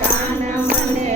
કાન મને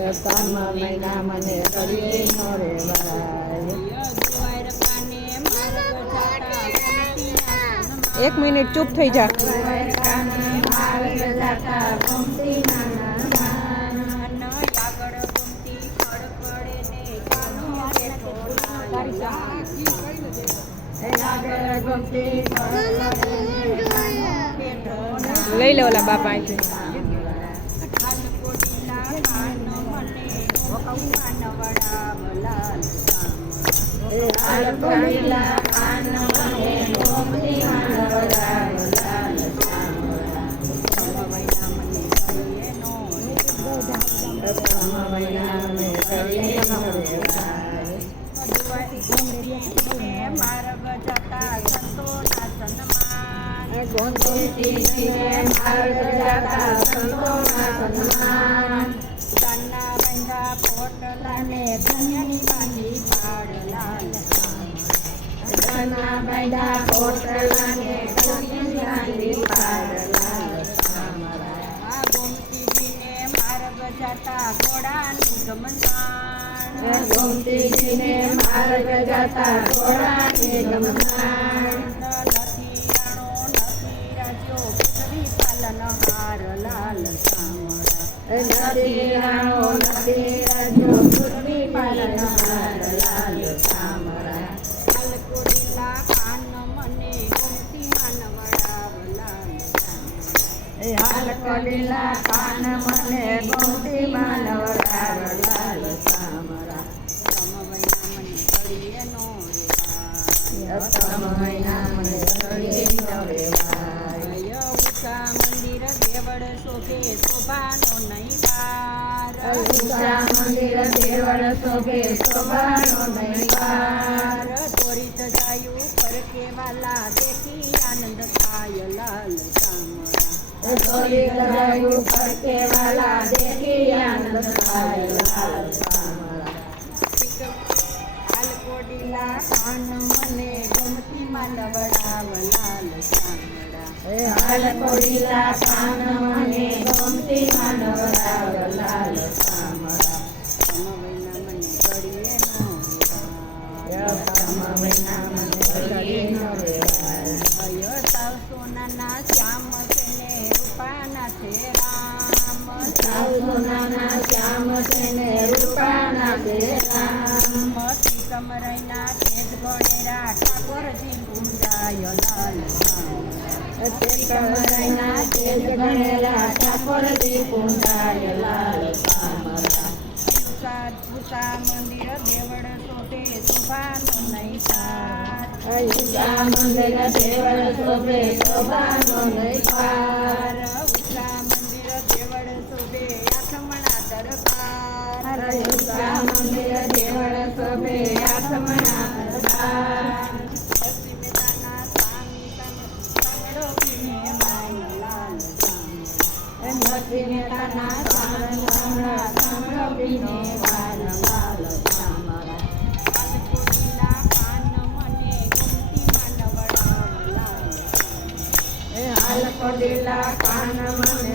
રેવાય. મહિના મને એક મિનિટ ચૂપ થઈ જા લઈ લે ઓલા બાપા અહીંથી દુવાઈ માર્ગ જતા સંતોના સન્માન પોટલાને ધન્યની બાંધી પાડ લાલ ધના બાંધા કોટલાને કુંડી ગાંધી પાડલા સામરા. આ ગોમતીજીને માર્ગ જતા ઘોડાનું ગમસાણ એ ગોમતીજીને માર્ગ જતા ઘોડાને ગમનાર. નથી રાણો નથી રાજો પૃથ્વી પાલન હાર લાલ સામરા એ નદી રાણો નદી અષ્ટમ મહિના મને કરીએ નો રેવાય. જય મંદિર દેવળ શોભે શોભાનો નહીં પાર મંદિર દેવળ શોભે શોભાનો નૈવાર. સામરા થોડી કરાયું ફરકે વાલા દેખી આનંદ થાય લાલ સામરા. હાલકોડીલા કાન મને ગમતી માનવડા લાલ સામરા એ હાલ કોડીલા કાન મને ગમતી માનવરા લાલ પૂજાય લાલ તે કમરના તેજ ગણેલા ઠાકોરજી પૂંજાય લાલ સામરા. ભૂષા મંદિર દેવળ શોભે શોભાનો નહીં સાર મંદિર દેવળ શોભે શોભાનો નહીં ઉષા નરસિંહ મહેતાના સામણ સામણા સામણો પીને વાર લાલ સામરા. હાલકોડીલા કાન કાન મને